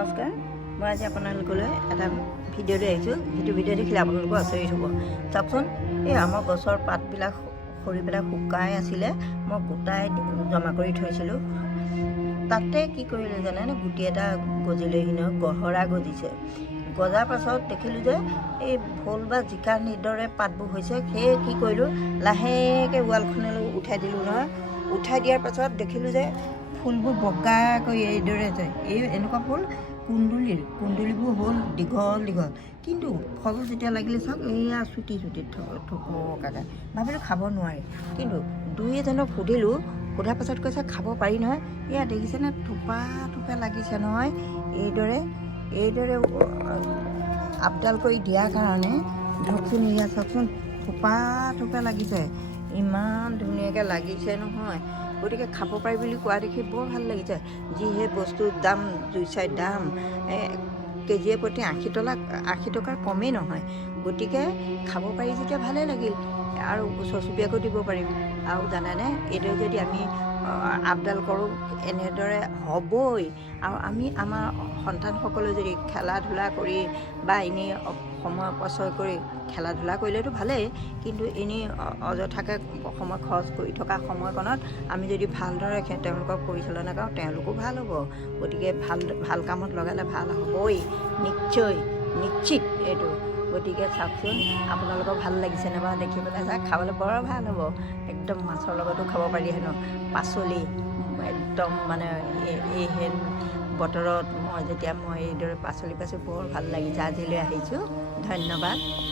নমস্কাৰ। মই আজি আপোনালোকলৈ এটা ভিডিঅ' লৈ আহিছোঁ, যিটো ভিডিঅ' দেখিলে আপোনালোকো আচৰিত হ'ব। চাওকচোন, এই আমাৰ গছৰ পাতবিলাক সৰি পেলাই শুকাই আছিলে, মই গোটাই জমা কৰি থৈছিলোঁ। তাতে কি কৰিলোঁ জানেনে, গুটি এটা গজিলেহি নহয়, গহৰা গজিছে। গজাৰ পাছত দেখিলোঁ যে এই ভোল বা জিকাৰ দৰে পাতবোৰ হৈছে। সেয়ে কি কৰিলোঁ, লাহেকৈ ৱালখনলৈ উঠাই দিলোঁ নহয়। উঠাই দিয়াৰ পাছত দেখিলোঁ যে ফুলবোৰ বগাকৈ এইদৰে যায়। এনেকুৱা ফুল কুন্দুলিবোৰ হ'ল দীঘল দীঘল, কিন্তু ফল যেতিয়া লাগিলে চাওক এয়া চুটি চুটি থপকাকৈ। ভাবিলোঁ খাব নোৱাৰি, কিন্তু দুই এজনক সুধিলোঁ। সোধাৰ পাছত কৈছে খাব পাৰি নহয়। এয়া দেখিছেনে, থোপা থোপা লাগিছে নহয়। এইদৰে আপডাল কৰি দিয়াৰ কাৰণে ধৰকচোন, এয়া চাওকচোন, থোপা থোপা লাগিছে। ইমান ধুনীয়াকৈ লাগিছে নহয়। গতিকে খাব পাৰি বুলি কোৱা দেখি বৰ ভাল লাগিছে। যিহে বস্তুৰ দাম, জুই চাই দাম, কেজিয়ে প্ৰতি 80 টকাৰ কমেই নহয়। গতিকে খাব পাৰি যেতিয়া ভালেই লাগিল, আৰু ওচৰ চুবুৰীয়াকো দিব পাৰিম। আৰু জানেনে, এইদৰে যদি আমি আপডাল কৰোঁ এনেদৰে হ'বই। আৰু আমি আমাৰ সন্তানসকলে যদি খেলা ধূলা কৰি বা এনেই সময় অপচয় কৰি, খেলা ধূলা কৰিলেতো ভালেই, কিন্তু এনেই অযথাকৈ সময় খৰচ কৰি থকা সময়কণত আমি যদি ভালদৰে তেওঁলোকক পৰিচালনা কৰোঁ, তেওঁলোকো ভাল হ'ব। গতিকে ভাল কামত লগালে ভাল হ'বই, নিশ্চিত এইটো। গতিকে চাওকচোন, আপোনালোকৰ ভাল লাগিছেনে বাৰু দেখি পেলাই? চাওক, খাবলৈ বৰ ভাল হ'ব। একদম মাছৰ লগতো খাব পাৰি হেনো। পাচলি একদম মানে এই বতৰত মই এইদৰে পাচলি পাইছোঁ, বৰ ভাল লাগিছে। আজিলৈ আহিছোঁ, ধন্যবাদ।